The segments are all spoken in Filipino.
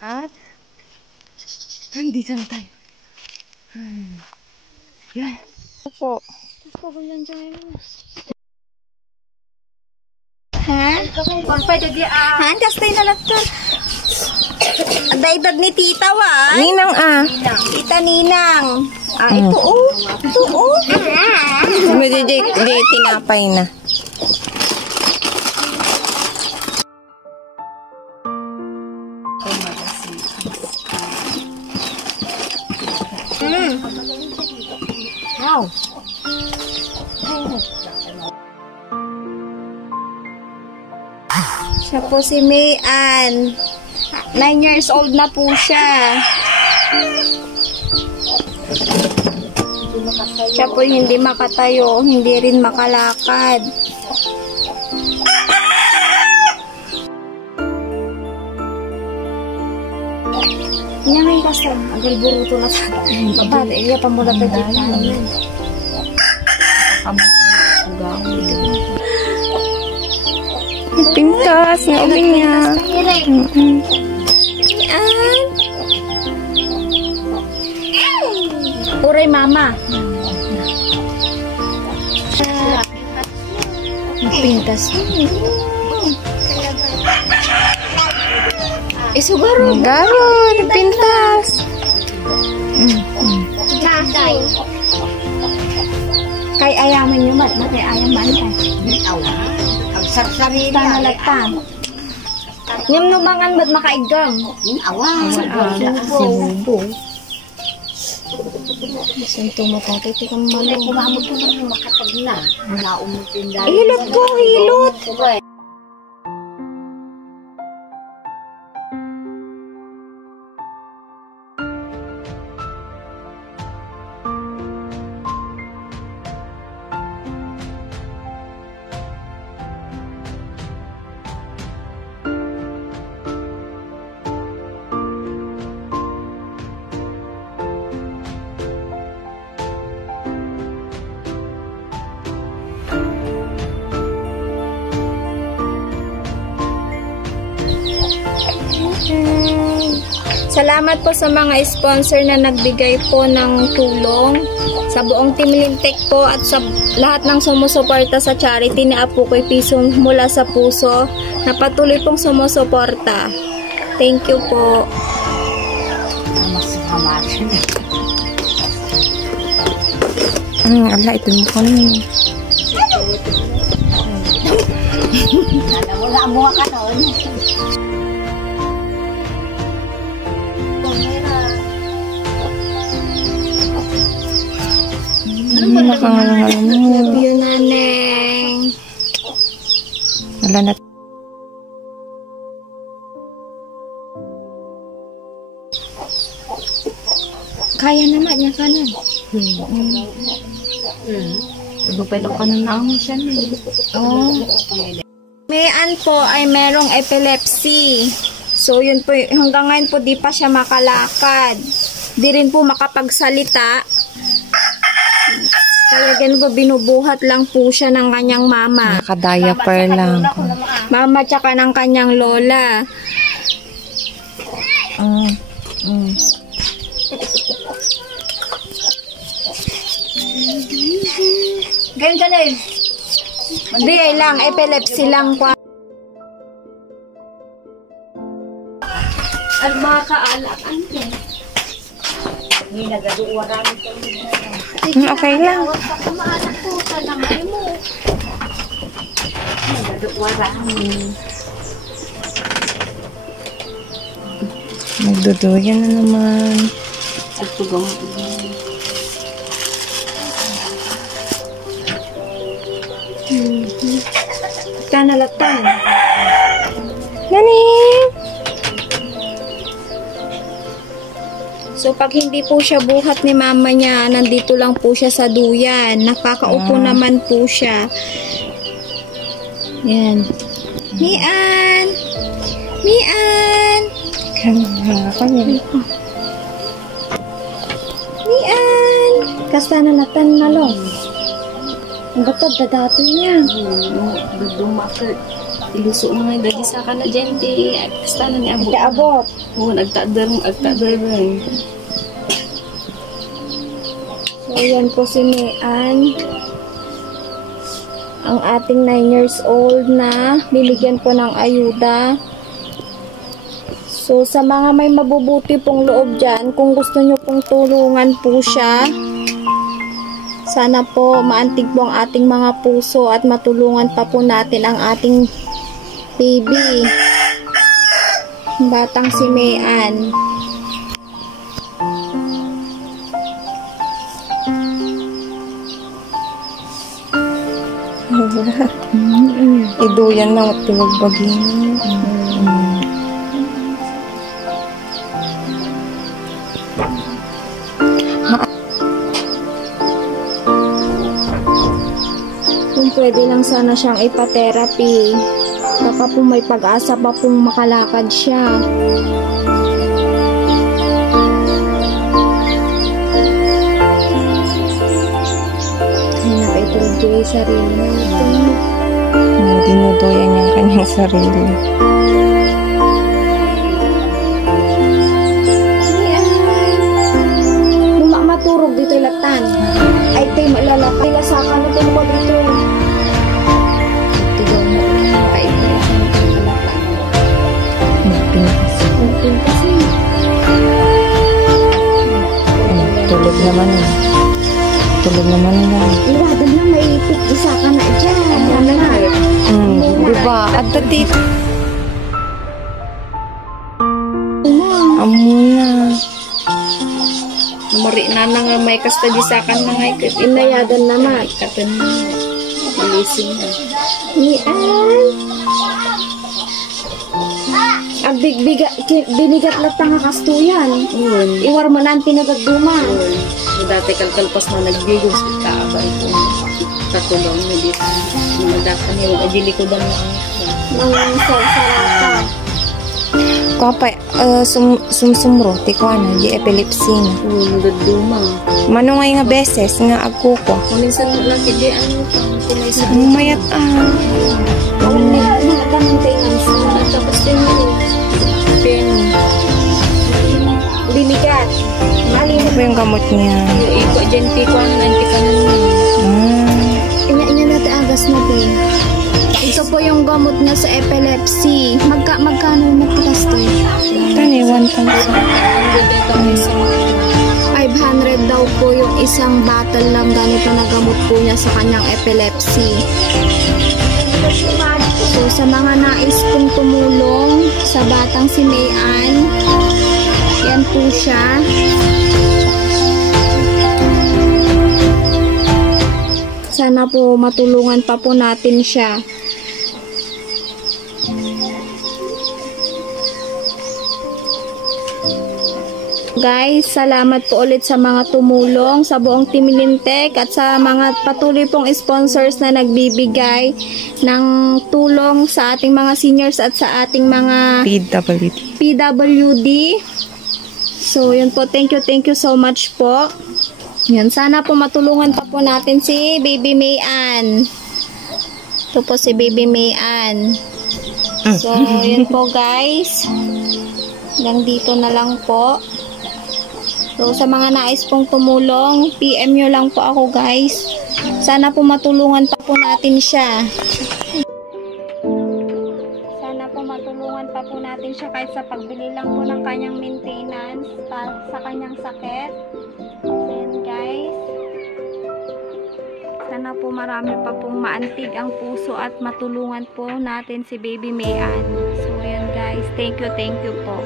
At nandito na tayo. Yan. Opo. Ha? Handas tayo na lang to. Ada-edad ni tita wa. Ninang Tita Ninang. Ito oh. Ito oh. Medyo di tinapay na. Wow. Siya po si Mayan. 9 years old na po siya. Siya po hindi makatayo, hindi rin makalakad. Yan ngayon kasi, agal buruto na sa babae. Iya pa mula na dito. Pintas na uli niya. Uray mama. Pintas. Isugaro. Garo, pintas. Kay ayaman nyo mat, kay ayaman ka. Sarsari na lagtan. Yung nubangan ba't makaigang? Awa. Sibubo. Santo mo ka, kaya tikang malo. Kumamot ko naman makatag na. Naumutin dahil. Hilot ko, hilot. Salamat po sa mga sponsor na nagbigay po ng tulong sa buong Team Lintek po at sa lahat ng sumusuporta sa charity ni Apukoy Piso mula sa puso na patuloy pong sumusuporta. Thank you po. Ala, ito mo ko nun. Wala mo ka noon. Love you, Naneng. Wala na. Kaya naman niya kanan. Lupelok ka na naman siya na. Oh. Mayan po ay merong epilepsy. So, yun po, hanggang ngayon po di pa siya makalakad. Di rin po makapagsalita. Kaya ganun po, binubuhat lang po siya ng kanyang mama. Naka-diaper lang. Mama tsaka ng kanyang lola. Ganyan ka na eh. Hindi lang, epilepsy lang po. At mga kaalakan niya. Hindi nagaduwa namin ito. Okay lang. Kumaanak po sa lamay mo. Nagaduwa namin. Magduduyan na naman. At tugang. Kanalatan. Nani! So, pag hindi po siya buhat ni mama niya, nandito lang po siya sa duyan. Nakakaupo naman po siya. Yan. Mian! Mian! Mian! Kasta na latan na lo. Ang gatod, dadato niya. Dudumakit. Iluso mo nga dagi sa kana dyan ti kasta na ni abot. Kaabot. Oo, agtadar. So, yan po si Mian. Ang ating 9 years old na binigyan po ng ayuda. So, sa mga may mabubuti pong loob dyan, kung gusto nyo pong tulungan po siya, sana po maantig po ang ating mga puso at matulungan pa po natin ang ating baby. Batang si Mian. Iduyan lang at tiwagbagin. Kung pwede lang sana siyang ipa-therapy. Baka po may pag-asa pa pong makalakad siya. Ay, nakitulog yung sarili natin. Dinuduyan niya ang kanyang sarili. Maturog dito latan. Ay, tayo malalata. Lasakan na tayo mo dito. Tigaw mo. Pait na yung kalatan. Magpintas. Magpintas eh. Tulog naman eh. Tulog naman na. Iwagan na may isa ka na dyan. Ano na? Diba? At dito. Amuna. Mari na nga may kasta di sa kan na nga Inayagan naman. Katan na. Ilising na. Mian. Ang binigat lang tanga kastuyan. Iwar mo na ang tinagagduma. Dati kalkalpas na nagbigos ka abay ko. Katulong na dito. Nadakan yung ajili ko dan Mga sarata. Kapay, sumsumro, tikwana, di epilepsy na. Nagduma. Manungay nga beses, nga agkuko. Minsan laki di ano pa. Mayat Mga kamintingan sa Tapos din yun. Pen. binigat. Ano ba yung gamot niya? Iko dyan ko ang nanti ka naman. Inya natin agas na pe. Ito po yung gamot niya sa epilepsy. Magkano magkakastoy? Tani, 1,000. 500 daw po yung isang bottle lang ganito na gamot po niya sa kanyang epilepsy. So, sa mga nais pong tumulong sa batang si Mian, yan po siya. Sana po matulungan pa po natin siya. Guys, salamat po ulit sa mga tumulong sa buong Team Lintek at sa mga patuloy pong sponsors na nagbibigay ng tulong sa ating mga seniors at sa ating mga PWD. So, yun po. Thank you so much po. Yan, sana po matulungan pa po natin si Baby Mian. Ito po si Baby Mian. So, yun po guys. Hanggang dito na lang po. So, sa mga nais pong tumulong, PM nyo lang po ako guys. Sana po matulungan pa po natin siya. Sana po matulungan pa po natin siya kahit sa pagbili lang po ng kanyang maintenance sa kanyang sakit. Then guys, sana po marami pa pong maantig ang puso at matulungan po natin si Baby Mian. So, yan guys. Thank you po.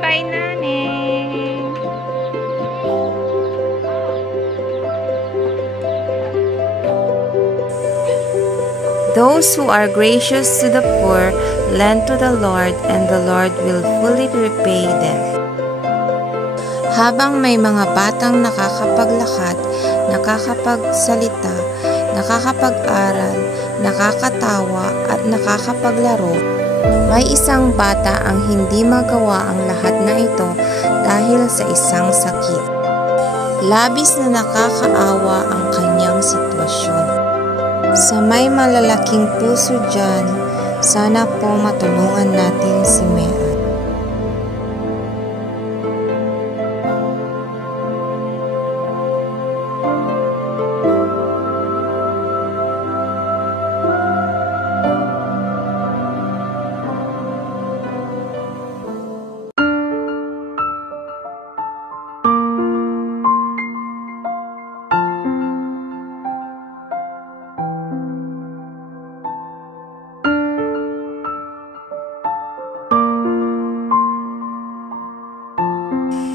Bye, Nani. Those who are gracious to the poor lend to the Lord, and the Lord will fully repay them. Habang may mga batang nakakapaglakad, nakakapagsalita, nakakapag-aral, nakakatawa at nakakapaglaro, may isang bata ang hindi magawa ang lahat na ito dahil sa isang sakit. Labis na nakakaawa ang kanyang sitwasyon. Sa may malalaking puso dyan, sana po matulungan natin si Mea.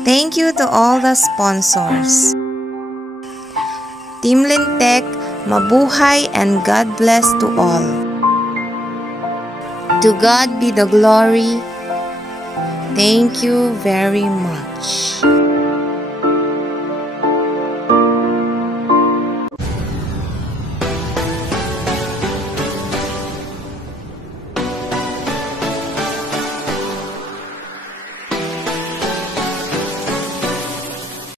Thank you to all the sponsors. Team Lintec, mabuhay and God bless to all. To God be the glory. Thank you very much.